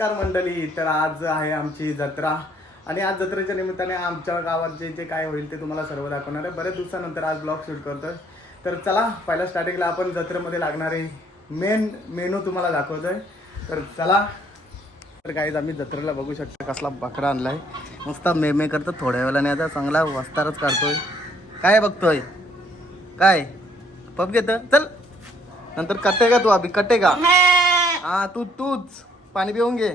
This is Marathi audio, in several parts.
नमस्कार मंडळी तर आज आहे आमची जत्रा. आणि आज जत्रेच्या निमित्ताने आमच्या गावात जे जे काय होईल ते तुम्हाला सर्व दाखवणार आहे. बरेच दिवसानंतर आज ब्लॉग शूट करतोय. तर चला पहिल्या स्टार्टिंगला आपण जत्रेमध्ये लागणारे मेन मेनू तुम्हाला दाखवतोय. तर चला. तर काहीच आम्ही जत्रेला बघू शकता कसला बकरा आणलाय. मस्त मेमे करतो थोड्या वेळाने आता चांगला वस्तारच काढतोय. काय बघतोय? काय? पब घेत? चल. नंतर कटे का तू अभि? कटे का? हा तू तूच. पाणी पिऊन घे.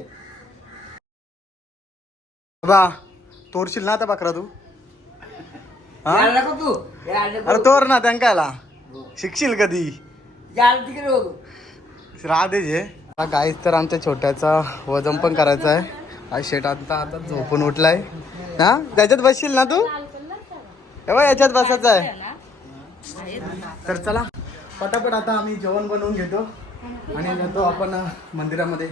बा तोरशील ना आता बकरा तू. हा? यायला नको तू यायला नको. अरे तोर ना त्यांकायला शिकशील कधी? यायला तिकडे बघू. राधे जे. काहीच तर आमच्या छोट्याचा वजन पण करायचं आहे. हा शेट आता आता झोपून उठलाय. हा? त्याच्यात बसशील ना तू? तेव्हा याच्यात बसायचं आहे. तर चला पटापट आता आम्ही जेवण बनवून घेतो. आणि जातो आपण मंदिरामध्ये.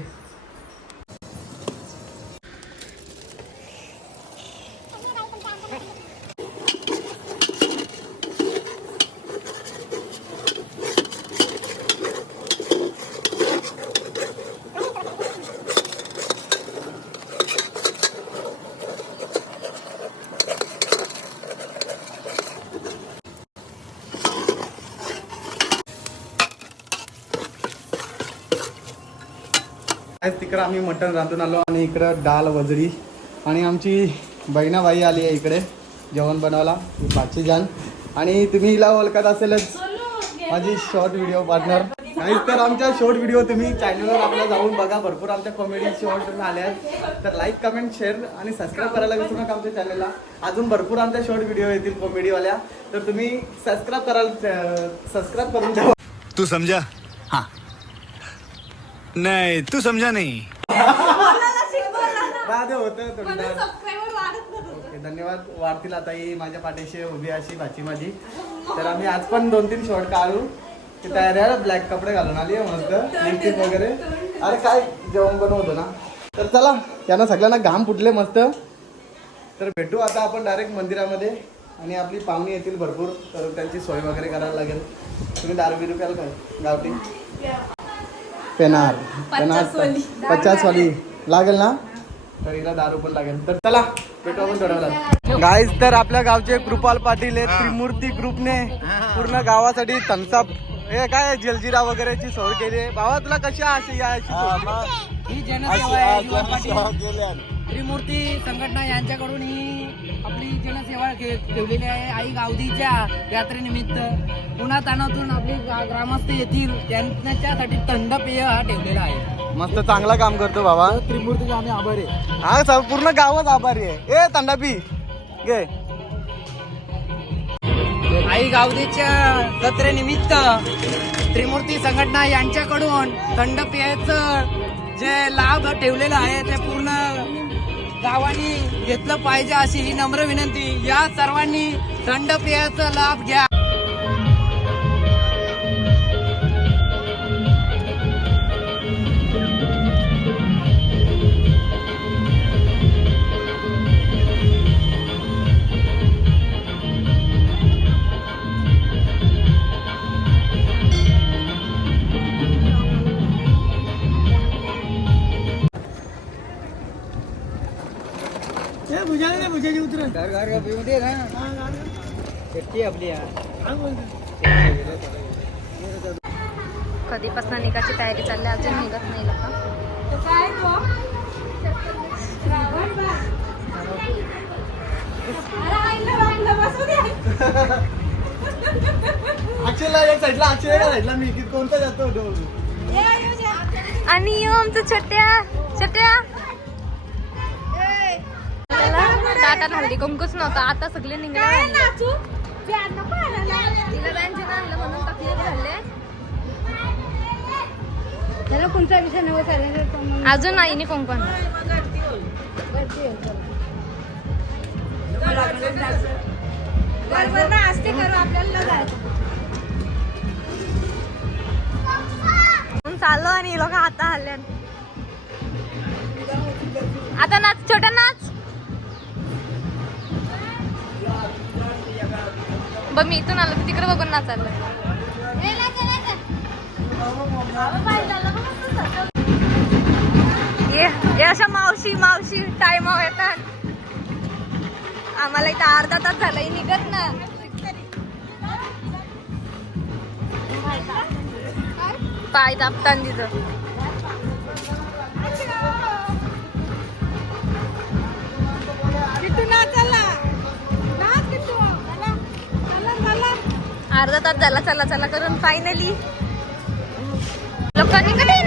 तिकडं आम्ही मटण रांधून आलो आणि इकडं डाळ वजडी आणि आमची बहिणाबाई आली आहे इकडे जेवण बनवायला बाची जान आणि तुम्ही हिला ओळखत असेलच माझी शॉर्ट व्हिडिओ पार्टनर काहीच तर आमच्या शॉर्ट व्हिडिओ तुम्ही चॅनलवर आपल्या जाऊन बघा भरपूर आमच्या कॉमेडी शॉर्ट आल्या आहेत. तर लाईक कमेंट शेअर आणि सबस्क्राईब करायला विसरू नका आमच्या चॅनलला अजून भरपूर आमच्या शॉर्ट व्हिडिओ येतील कॉमेडीवाल्या तर तुम्ही सबस्क्राईब करायला सबस्क्राईब करून ठेवा. तू समझा हां. नहीं तू समझा नहीं. राधे होतं. ओके धन्यवाद. वाढतील आता ही माझ्या पाठीशी उभी अशी भाची माझी. तर आम्ही आज पण दोन तीन शॉर्ट काढू. ती तयारी आहे ब्लॅक कपडे घालून आली आहे मस्त. लिपस्टिक वगैरे. अरे काय जेवण बनवतो ना? तर चला त्यांना सगळ्यांना घाम फुटले मस्त. तर भेटू आता आपण डायरेक्ट मंदिरामध्ये. आणि आपली पाहुणी येतील भरपूर तर त्यांची सोय वगैरे करायला लागेल. तुम्ही दारू बिरू प्याल काय गावठी? पेनार पेनार पचास वाली लागेल ना तर हिला दारू पण लागेल तर चला भेटू आपण थोड्या वेळात गाईज तर आपल्या गावचे कृपाल पाटील हे त्रिमूर्ती ग्रुपने पूर्ण गावासाठी थम्सअप हे काय जलजिरा वगैरेची सोय केली आहे भावा तुला कशी अशी त्रिमूर्ती संघटना यांच्याकडून ही आपली जनसेवा ठेवलेली आहे. आई गावधीच्या यात्रेनिमित्त पुन्हा तानातून आपली गा- ग्रामस्थ येतील त्यांच्यासाठी थंड पेय हा ठेवलेला आहे. मस्त चांगला काम करतो बाबा. त्रिमूर्तीचे आम्ही आभारी हा स- पूर्ण गावच आभारी आहे. ए तंडापी घे. आई गावदेच्या जत्रेनिमित्त त्रिमूर्ती संघटना यांच्याकडून थंड पेयाचं जे लाभ ठेवलेला आहे ते पूर्ण गावांनी घेतलं पाहिजे अशी ही नम्र विनंती. या सर्वांनी थंड पेयाचा लाभ घ्या. कधीपासून निघायची तयारी चालली अजून निघत नाही लोक. अक्षयला एक साईडला अक्षय एका साईडला मी. की कोणता जातो आणि यो आमचं छोट्या छोट्या. टाटा हल्ली कुंकूच नव्हता. आता सगळे निघले अजून आपल्याला जायचं म्हणून चाललो आणि लोक आता हल्ले आता नाच छोट्या नाच. बघ मी इथून आलो तिकडे बघून नाचायला ये हे अशा मावशी मावशी टायमावर येतात. आम्हाला इथं अर्धा तास झालाय निघत ना. पाय दाबताना तिथं. अर्धा तास झाला चला चला करून फायनली लोकांनी कधी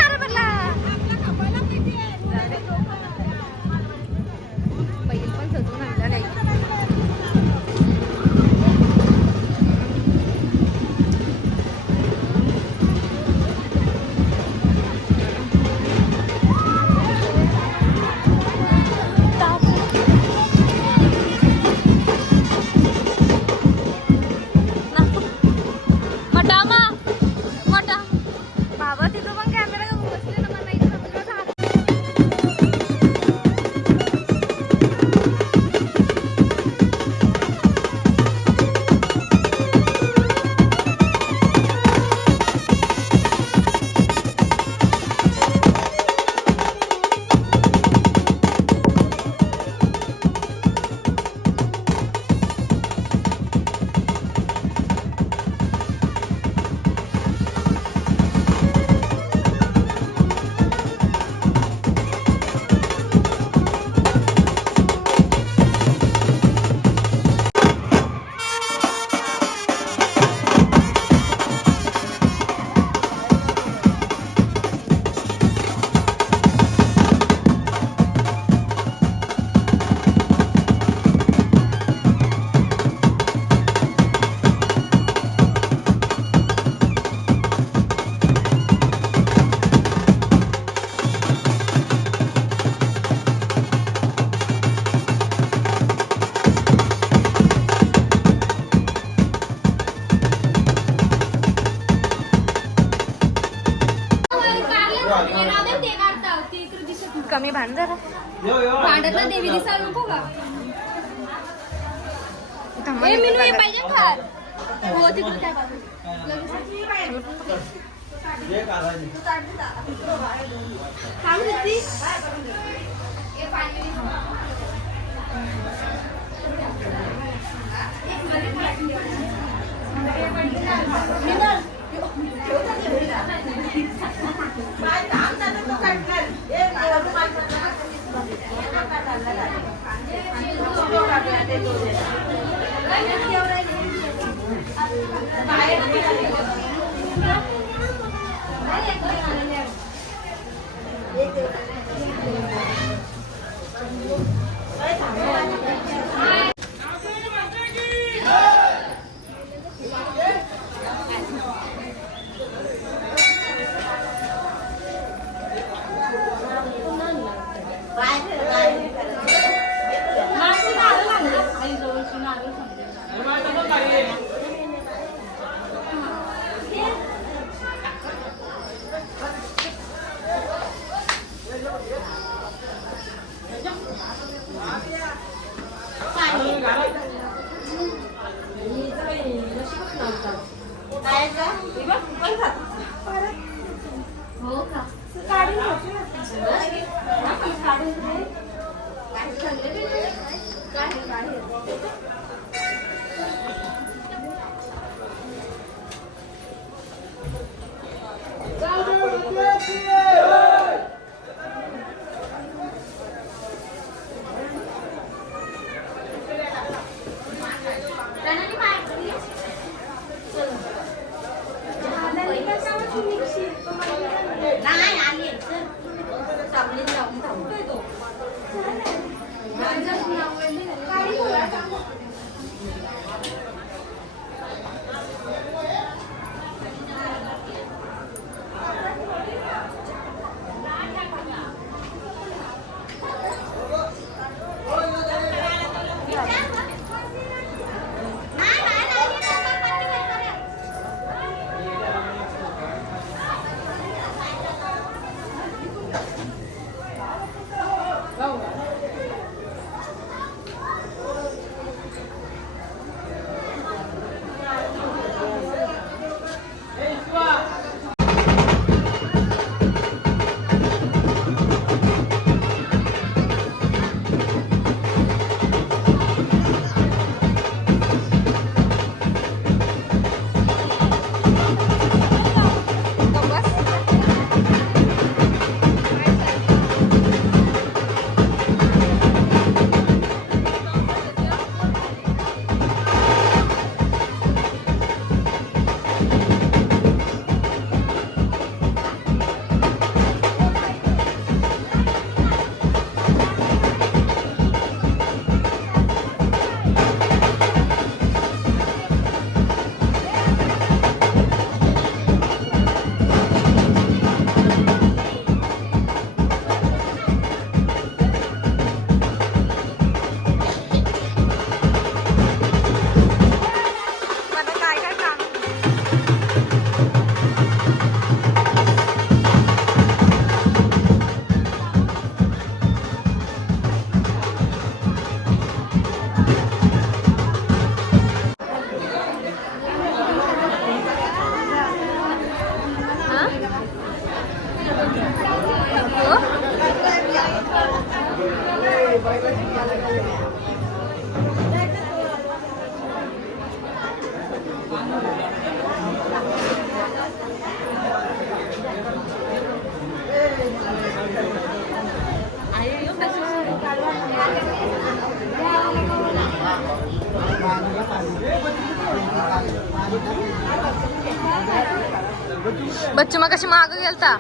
बच्चू मग कशी माग गेलता.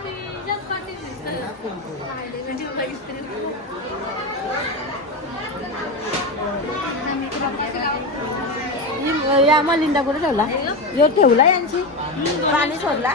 या मलिंदा कुठे ठेवला? यो ठेवला यांची? पाणी सोडला?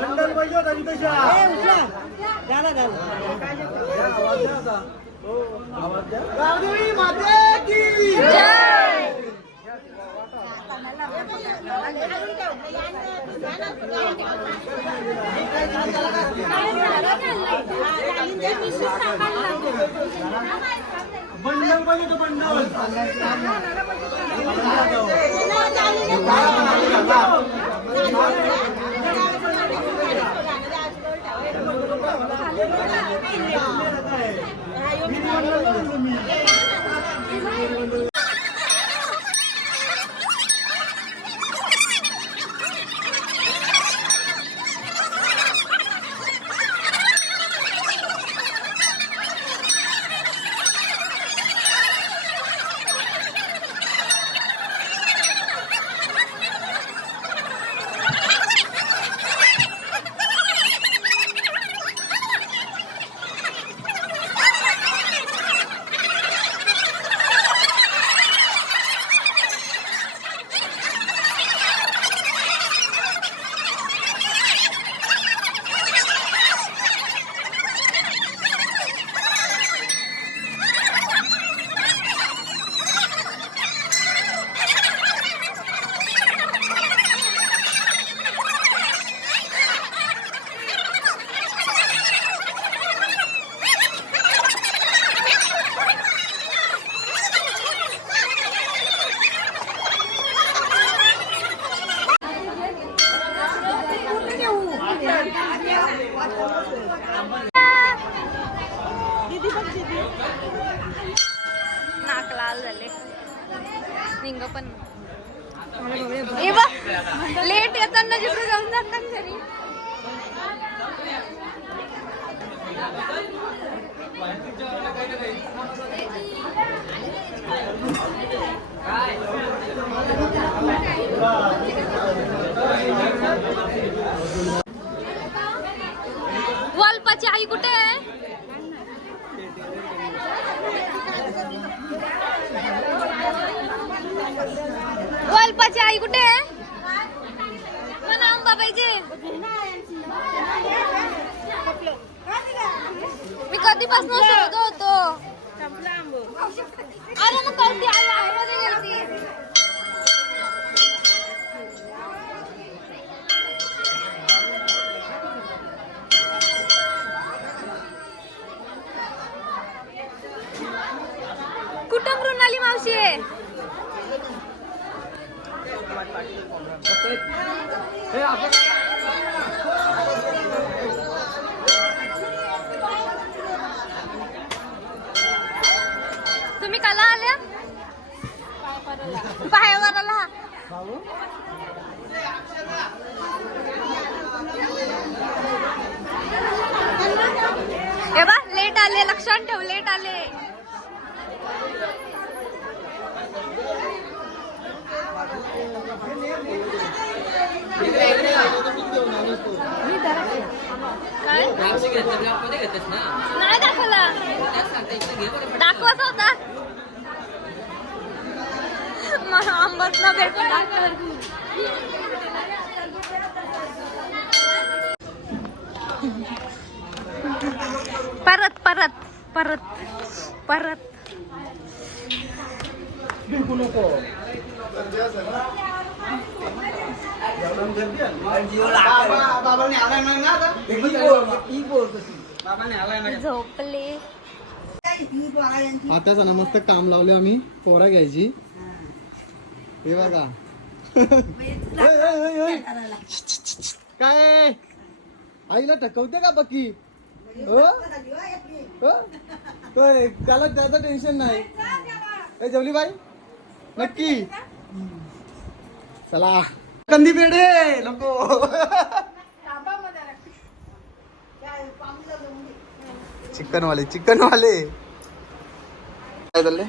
बंडल पाहिजे होता तिथे झाला झाला गावदेवी माते बंडल पाहिजे तो बंडल मी वल्पाची आई कुठे आहे? मला आंबा पाहिजे मी कधीपासून शोधत होतो? अरे मग कधी आई आईमध्ये गेली कुठं मृणाली मावशी आहे? तुम्ही कला आल्या? पायावराला ए बा लेट आले लक्षात ठेवले लेट आले काय नाही दाखवला दाखवत होता. मला आंबट न भेटून परत परत परत परत. झोपले आताच ना मस्त काम लावले आम्ही. पोरा घ्यायची. हे बघा. काय आईला टकवते का बकी? हो? हो? होय, त्याला त्याचं टेन्शन नाही. जेवली बाई नक्की. चला. कंदी पेढे नको. चिकन वाले चिकन वाले काय चाललंय?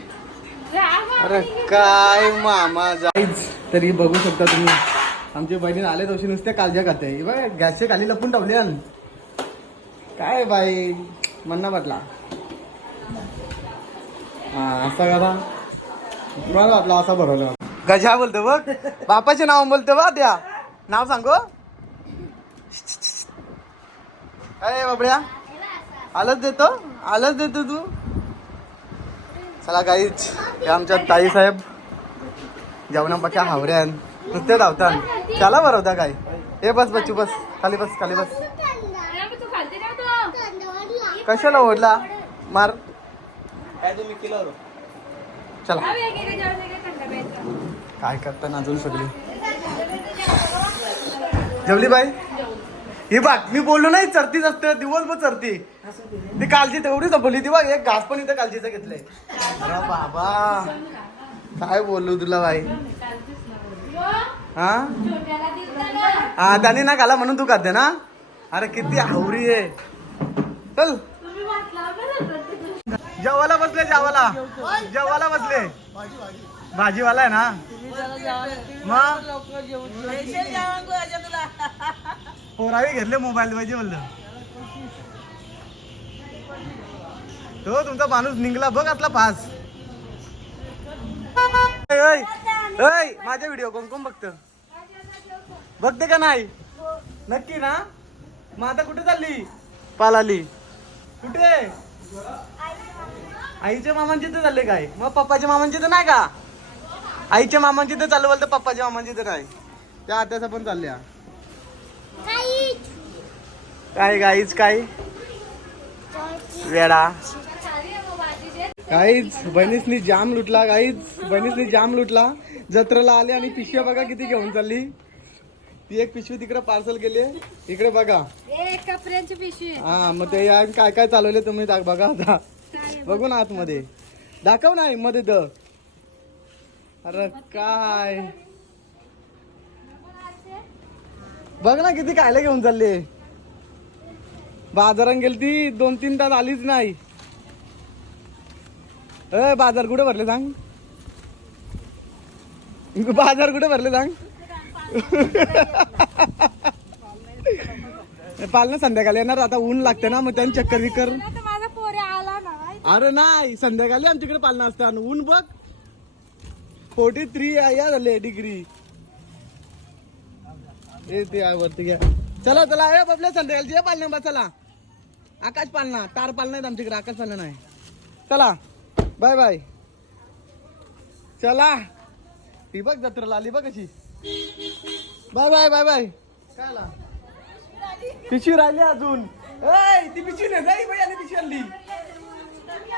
अरे काय मामा जाईच तरी बघू शकता तुम्ही आमची बहिणी आले तशी नुसते कालज्या खाते. हे बघ खाली लपून ठेवले काय बाई म्हणणं वाटला हा असा करा कुणाला वाटला असा भरवला? गजा बोलतो बघ. बापाचे नाव बोलतो बा त्या नाव सांगो? अरे बाबड्या. आलंच देतो. आलंच देतो तू. चला काहीच हे आमच्या ताई साहेब जेवणापाच्या हावऱ्यान नुसते धावतान त्याला होता काय? हे बस बच्चू बस. खाली बस खाली बस. कशाला ओढला? मार. चला. काय करता अजून सगळी? जेवली बाई ही बघ मी बोललो नाही चरतीच असते दिवसभर चरती. ती कालची तेवढी बोलली ती बघ एक घास पण इथं कालजीचं घेतलंय. अरे बाबा काय बोललो तुला बाई? हा? हा त्यांनी ना खाला म्हणून तू खाते ना? अरे किती हावरी आहे. चल. जेवायला बसले जेवायला. जेवायला बसले. भाजीवाला आहे ना? मग? पोरावी घेतले मोबाईल पाहिजे म्हणलं. तो तुमचा माणूस निघला. बघ असला पास. माझा व्हिडिओ कोण कोण बघत? बघते का नाही? नक्की ना? मग आता कुठे चालली? पालाली. कुठे? आईच्या मामांची तर चालले काय? मग पप्पाच्या मामांची तर नाही का? आईच्या मामांची तर चालू बोलतं पप्पाच्या मामांची तर नाही. त्या आत्याचा पण चालल्या. काय गाईच काय? वेडा. काहीच बहिणीसनी जाम लुटला काहीच बहिणीसनी जाम लुटला. जत्रेला आले आणि पिशव्या बघा किती घेऊन चालली. ती एक पिशवी तिकडे पार्सल केली इकडे बघा. कपड्यांची पिशवी हा मग ते काय काय चालवले तुम्ही बघा आता. बघू ना आतमध्ये. दाखव ना मध्ये द अरे काय? बघ ना किती खायला घेऊन चालले. बाजारात गेली ती दोन तीन तास आलीच नाही. बाजार कुठे भरले सांग? बाजार कुठे भरले सांग? पालन संध्याकाळी येणार आता ऊन लागते ना मग त्यांनी चक्कर विकर माझा पोरे आला ना अरे नाही संध्याकाळी आमच्याकडे पालन असतं ऊन बघ. फोर्टी थ्री या झाले डिग्री ते वरती घ्या. चला चला ए बबल्या संध्याकाळची ये पालना बा चला. आकाश पालना तार पालना आहेत आमच्याकडे आकाश पालना नाही. चला बाय बाय. चला. ती बघ जत्रेला आली बघ कशी. Bye bye bye bye. काय आला पिशवी राहिली अजून. ती पिशवी नाही बाई पिशवी आणली.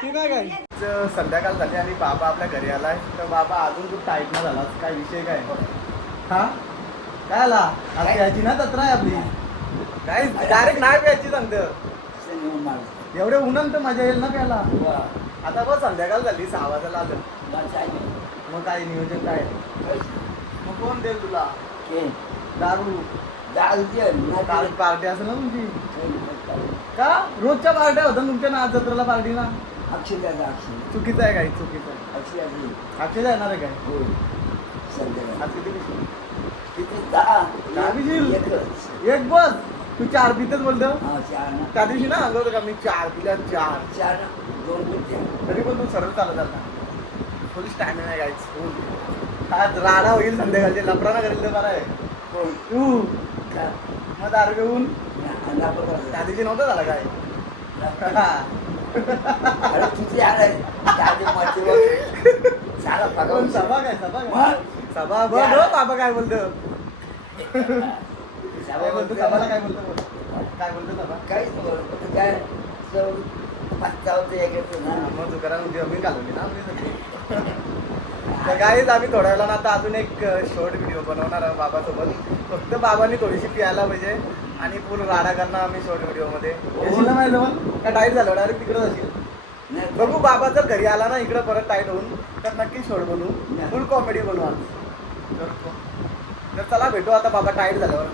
ती काय काय? संध्याकाळ झाली आणि बाबा आपल्या घरी आलाय. तर बाबा अजून खूप टाईट ना झाला. काय विषय काय? हा? काय आला? आता याची ना जत्रा आहे आपली. काय? डायरेक्ट नाही प्यायची सांगत. एवढे उन्हान तर मजा येईल ना प्यायला? आता बघ संध्याकाळ झाली. सहा वाजायला आलं. मग काय नियोजन काय? मग कोण देईल तुला? दारू. काल पार्टी असेल ना तुमची. का? रोजच्या पार्ट्या होत्या तुमच्या ना आज जत्रेला पार्टी ना चुकीचं आहे काय? चुकीचं आहे. अक्षय येणार आहे काय? आज किती? दहा? एक बस. तू चार पितच बोलतो? त्या दिवशी ना सांगत होतं का मी चार पिल्या चार. तरी पण तू सरळ चालत आला फुल स्टॅमिना आहे गाईच आज राडा होईल संध्याकाळचे. लफडा ना करेल बरं आहे. तू. मग दारू घेऊन? त्या दिवशी नव्हतं झालं काय? कोण सभा काय सभा काय सभा बघ हो बाबा काय बोलतो काय बोलतो सभाला काय बोलतो बोल. काय बोलतो सभा मग तुकाराम जमीन घालवली ना आपली सगळी तर काहीच आम्ही थोड्या वेळानं आता अजून एक शॉर्ट व्हिडिओ बनवणार आहे बाबासोबत फक्त बाबांनी थोडीशी प्यायला पाहिजे आणि पूर्ण राडा करणार आम्ही शॉर्ट व्हिडिओमध्ये. येशील ना माझ्या का टाईट झालं डायरेक्ट तिकडे जाशील. बघू बाबा जर घरी आला ना इकडे परत टाईट होऊन तर नक्की शॉर्ट बनवू फुल कॉमेडी बनवू तर तर चला भेटू आता बाबा टाईट झाल्यावर